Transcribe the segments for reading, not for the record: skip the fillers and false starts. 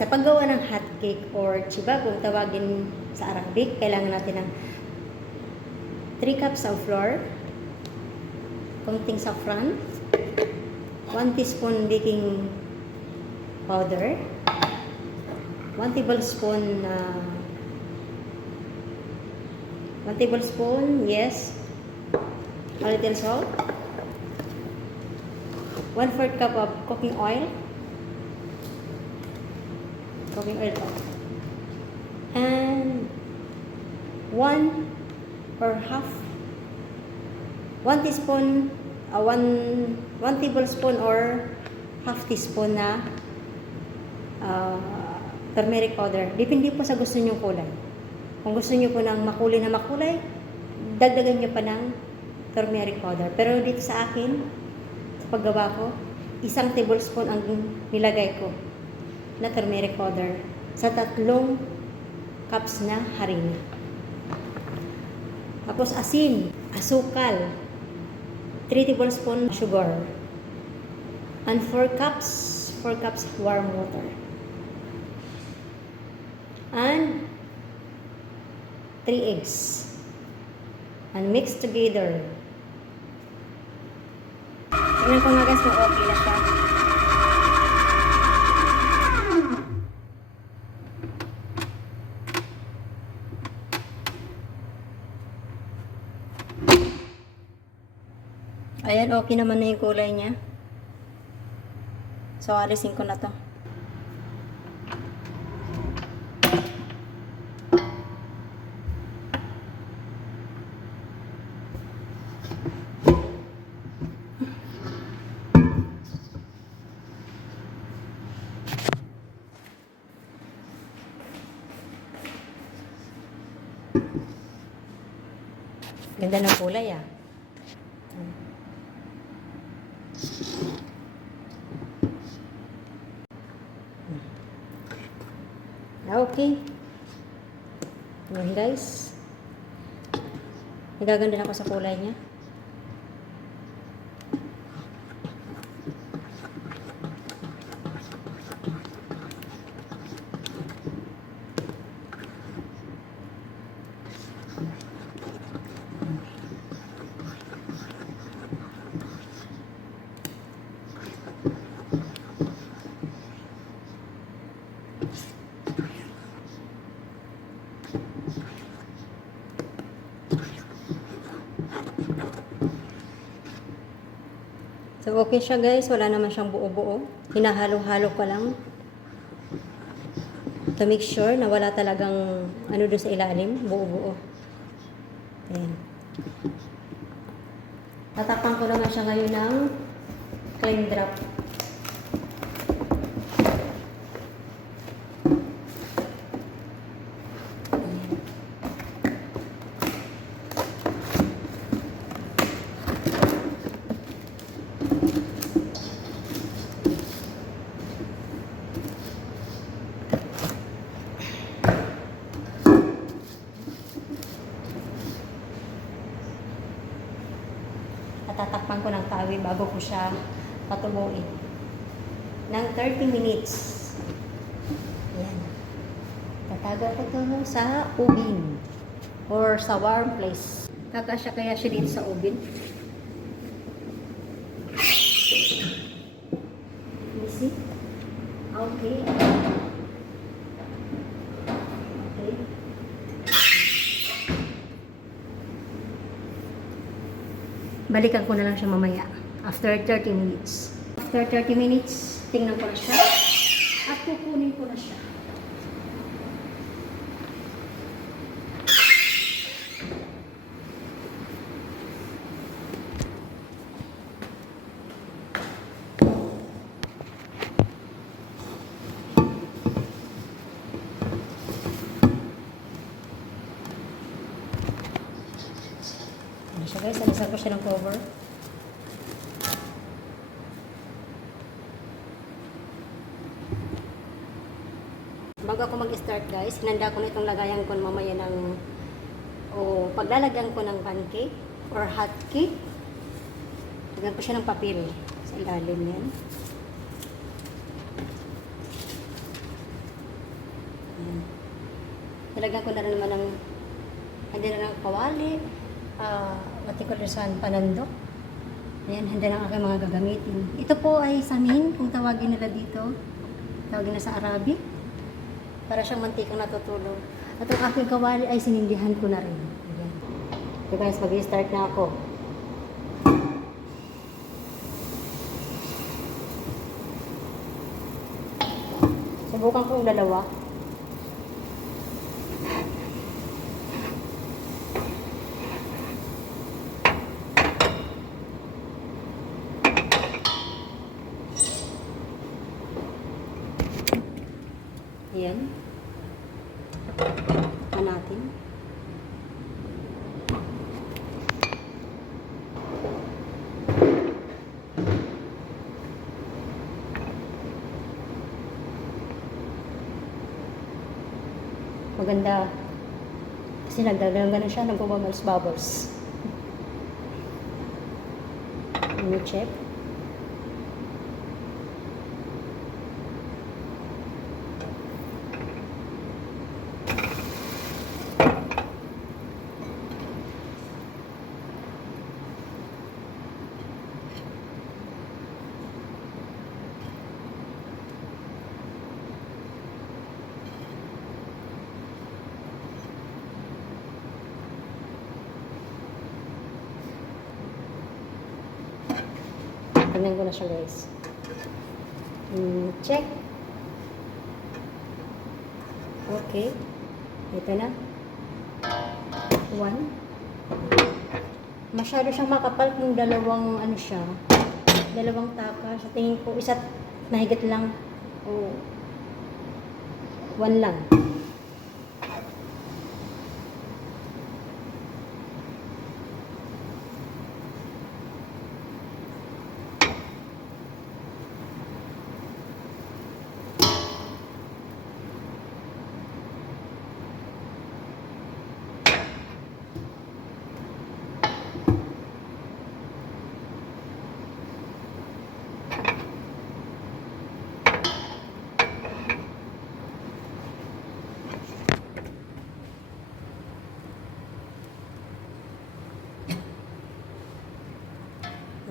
Sa paggawa ng hot cake or chiba kung tawagin sa Arabic, kailangan natin ng 3 cups of flour, konting saffron, 1 teaspoon baking powder, 1 tablespoon, yes, a little salt, 1/4 cup of cooking oil to, and 1 teaspoon, 1 tablespoon or half teaspoon na turmeric powder. Depende po sa gusto nyo kulay. Kung gusto nyo po ng makulay na makulay, dagdagan nyo pa ng turmeric powder. Pero dito sa akin, sa paggawa ko, 1 tablespoon ang nilagay ko na turmeric powder sa 3 cups na harina. Tapos asin, asukal, 3 tablespoon sugar, and 4 cups warm water. And 3 eggs. And mix together. Tingnan ko nga guys kung okay na siya. Ayan, okay naman na yung kulay niya. So, alisin ko na to. Ganda ng kulay ah. Okay. Ayan guys. Nagaganda na ako sa kulay niya. So, okay siya guys. Wala naman siyang buo-buo. Hinahalo-halo ko lang to make sure na wala talagang ano doon sa ilalim. Buo-buo. Ayan. Tatakpan ko naman siya ngayon ng clean drop. Tatakpan ko ng tawi bago ko siya patubuin ng 30 minutes. Ayan. Tataga ko to sa oven or sa warm place. Kakasya kaya siya dito sa oven. You see? Okay. Okay. Balikan ko na lang siya mamaya. After 30 minutes. After 30 minutes, tingnan ko na siya. At kukunin ko na siya. Ano siya guys? Alisan ko siya ng cover. Bago ako mag-start guys, hinanda ko na itong lagayan ko mamaya ng paglalagyan ko ng pancake or hot cake. Lagyan ko siya ng papel sa ilalim yan. Nilagyan ko na rin naman ng hindi na ng kawali, what you call this one, panandok. Ayan, hindi na ang aking mga gagamitin. Ito po ay samin, kung tawagin nila dito. Tawagin na sa Arabic. Para siyang mantikang natutulog. At ang aking kawali ay sinindihan ko na rin. Ayan. So guys, mag-start na ako. Subukan ko yung dalawa. Ayan. Ito natin. Maganda. Kasi nagdadalaga na siya, nagpapabubbles-bubbles. Let me check. Tignan ko na siya guys. Check. Okay. Ito na. 1. Masyado siyang makapal kung dalawang ano siya. Dalawang taka. Sa tingin ko, isa't mahigit lang. O 1 lang.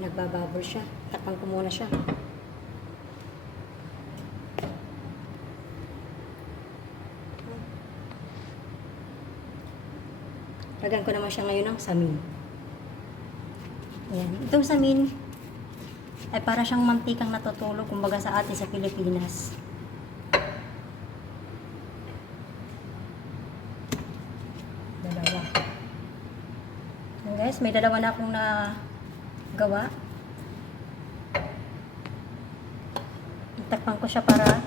Nagbababol siya. Takpan ko muna siya. Lagyan ko naman siya ngayon ng samin. Ayan. Itong samin ay para siyang mantikang natutulog kumbaga sa atin sa Pilipinas. Dalawa. Ayan guys, may dalawa na akong gawa. Takpan ko siya para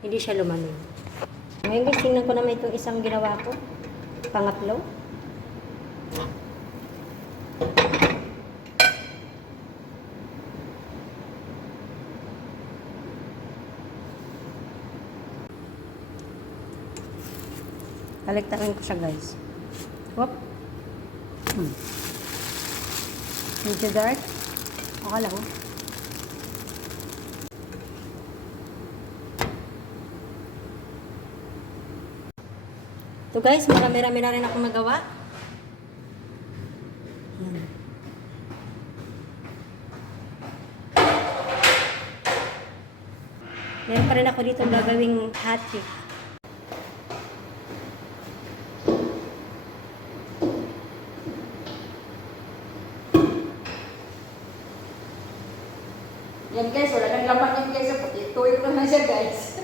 hindi siya lumamin. Ngayon guys, tingnan ko naman itong isang ginawa ko. Pangatlo. Baliktarin ko siya guys. Whoop. Medyo dark. Akala ko. Ito guys, marami-rami na rin akong nagawa. Meron pa rin ako dito gagawing hot cake. Yan guys, wala nang laman yan guys. Pati tuyo ko na siya guys.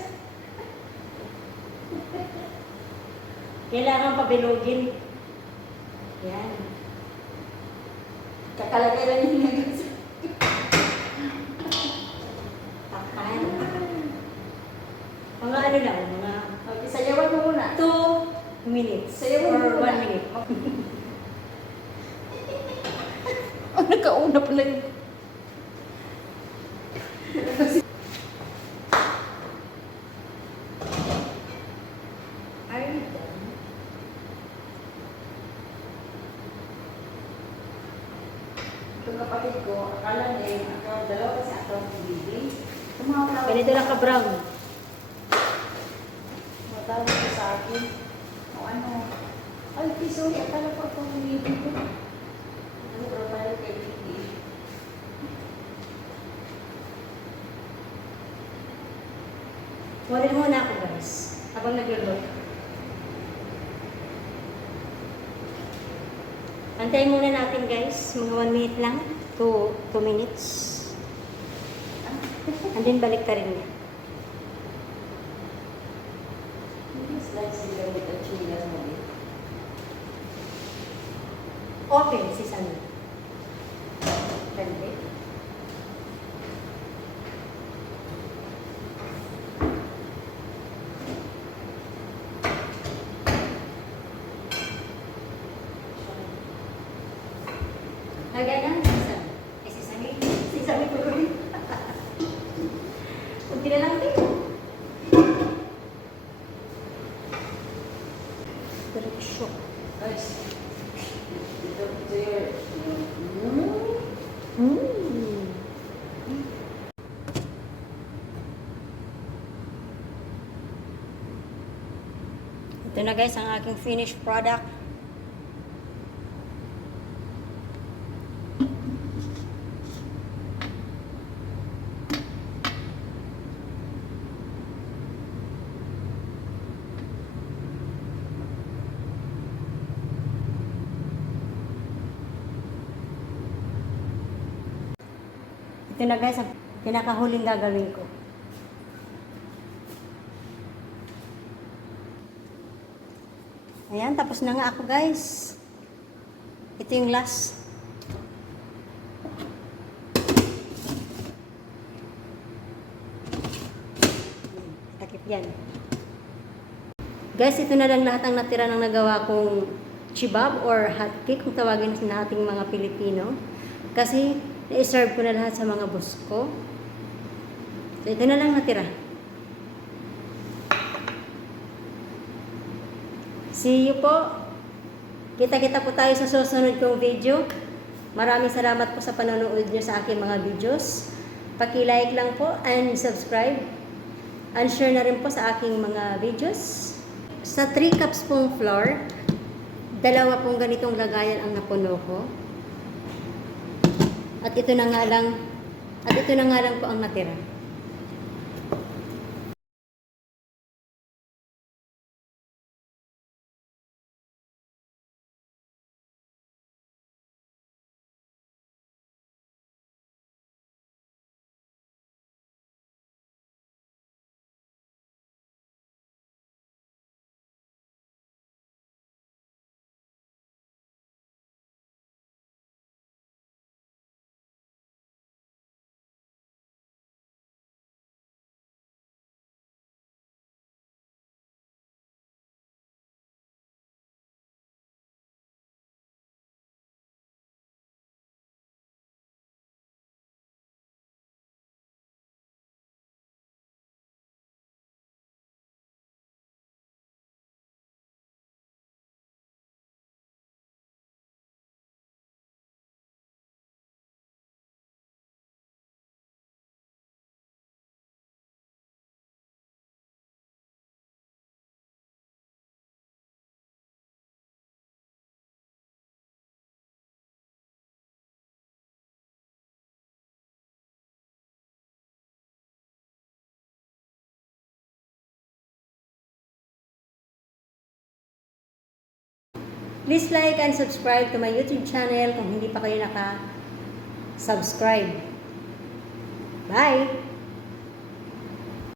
Kailangan pabilogin. Yan. Kakalagay lang yun nga guys. Takan. Mga ano lang, mga Okay, sayawan mo muna. 2 minutes. Sayawan mo Or muna. 1 minute. Oh, nagkauna pala yun. Are you done? Itong kapatid ko, akala niya yung account, dalawa kasi account ni Bibi. Tumawag Ganito lang ka-brown. Matawag ko sa akin. ano. Ay, sorry, akala ko itong baby ko. Ano, profile kay baby. Model muna ako guys, habang naglulot. Antayin muna natin guys, mga 1 minute lang, 2 minutes. And then balik ka rin niya. It's like sila with the chilas mo eh. Open si Sandra. Dali. Lagyan na, Sandra. Eh, si Sami. Si Sami ko rin. Kunti na lang din. Diretso. Guys, ito there. Ito na guys ang aking finished product. Ito na guys ang pinakahuling gagawin ko. Ayan, tapos na nga ako guys. Ito yung last. Takip yan. Guys, ito na lang lahat ang natira ng nagawa kong chibab or hot cake kung tawagin nating mga Pilipino. Kasi na-serve ko na lahat sa mga boss ko. So, ito na lang natira. See you po. Kita-kita po tayo sa susunod kong video. Maraming salamat po sa panonood nyo sa aking mga videos. Paki-like lang po and subscribe. And share na rin po sa aking mga videos. Sa 3 cups pong flour, 2 pong ganitong lagayan ang napuno ko. At ito na nga lang po ang natira. Please like and subscribe to my YouTube channel kung hindi pa kayo naka-subscribe. Bye!